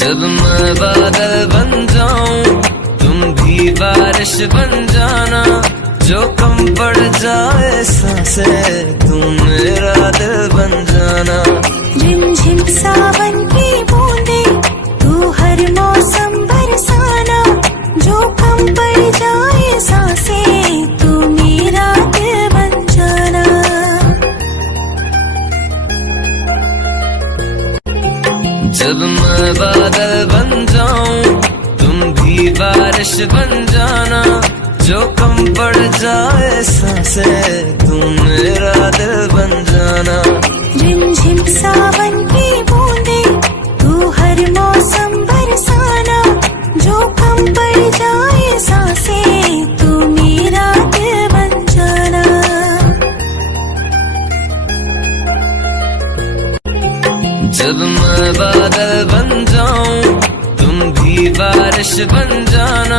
जब मैं बादल बन जाऊं तुम भी बारिश बन जाना, जो कम पड़ जाए सांसें तुम मेरा दिल बन जाना। रिमझिम सावन की बूंदे तू हर मौसम बरसाना, जो कम पड़ जाए सांसें तू मेरा दिल बन जाना। जब मैं बादल बन जाऊं तुम भी बारिश बन जाना, जो कम पड़ जाए सांसें तुम मेरा दिल बन जाना। रिमझिम सावन की बूंदे तू हर मौसम बरसाना, जो कम पड़ जाए सांसें तू मेरा दिल बन जाना। जब मैं बादल बन जाऊं तुम भी बारिश बन जाना,